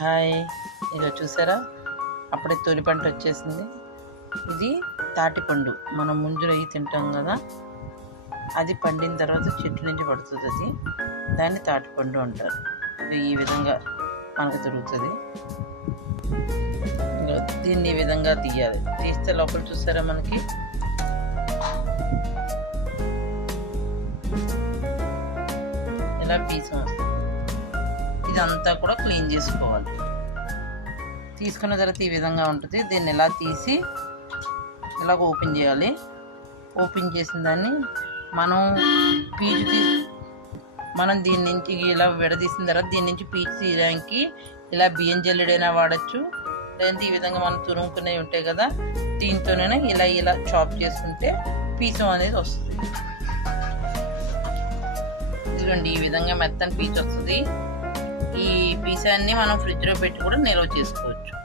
Hi ఇదో చూసారా? అప్పుడే తొలి పంట వచ్చేసింది. ఇది తాటిపండు. మనం ముంజులు అవి తింటాం కదా అది పండిన తర్వాత చెట్టు నుంచి పడుతుంది అది. దాన్ని తాటిపండు అంటారు. ఇది ఈ విధంగా మనకు దొరుకుతుంది. దీన్ని ఈ విధంగా తీయాలి. తీస్తే లోపల చూసారా మనకి? ఇలా పీసం వస్తుంది. ఇదంతా కూడా క్లీన్ చేసుకోవాలి. తీసుకున్న తర్వాత ఈ విధంగా ఉంటుంది. దీన్ని ఇలా తీసి ఇలా ఓపెన్ చేయాలి. ఓపెన్ చేసిన దాన్ని మనం పీచు తీసి మనం దీని నుంచి ఇలా విడదీసిన తర్వాత దీని నుంచి పీచు తీయడానికి ఇలా బియ్యం జల్లెడైనా వాడచ్చు. లేదంటే ఈ విధంగా మనం తురుముకునే ఉంటాయి కదా దీంతోనే ఇలా ఇలా చాప్ చేసుకుంటే పీచం అనేది వస్తుంది. ఇదిగోండి ఈ విధంగా మెత్తని పీచు వస్తుంది. ఈ పీసాన్ని మనం ఫ్రిడ్జ్లో పెట్టి కూడా నిల్వ చేసుకోవచ్చు.